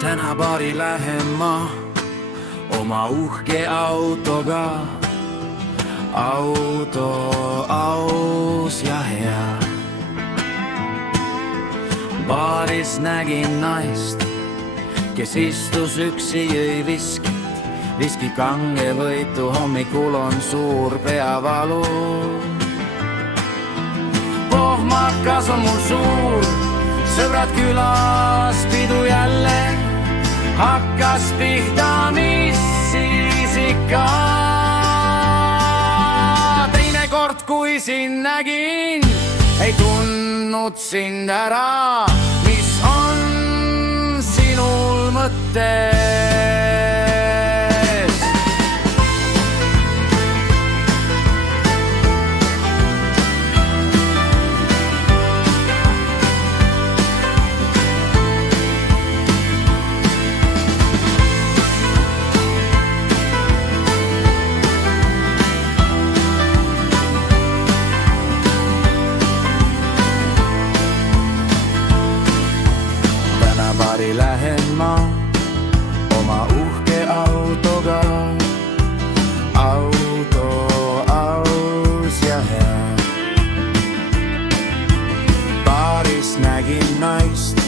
täna baari lähen ma oma uhke autoga. Auto aus ja hea. Baaris nägin naist, kes istus üksi, jõi viskit, viski kange võitu, hommikul on suur peavalu. Pohmakas on mul suur, sõbrad külas, pidu jälle hakkas pihta, mis siis ikka. Teinekord kui sind nägin, ei tundnud sind ära, mis on sinul mõttes. Baari lähen ma oma uhke autoga. Auto aus ja hea. Baaris nägin naist,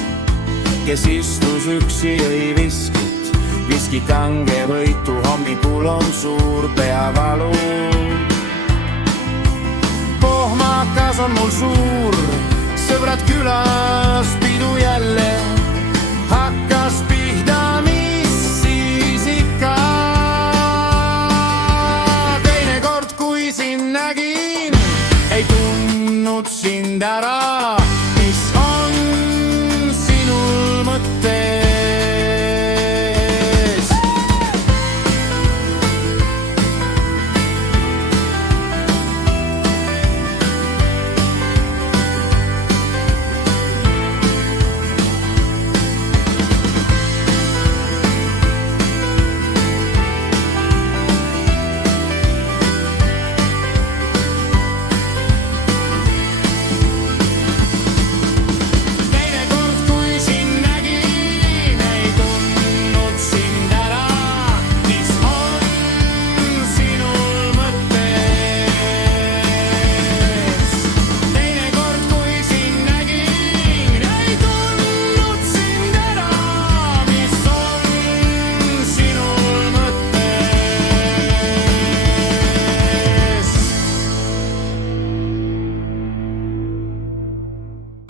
kes istus üksi, jõi viskit, viski kange võitu, hommikul on suur peavalu. Pohmakas on mul suur, sõbrad külas, pidu jälle hakkas pihta, mis siis ikka. Teinekord kui sind nägin, ei tundnud sind ära.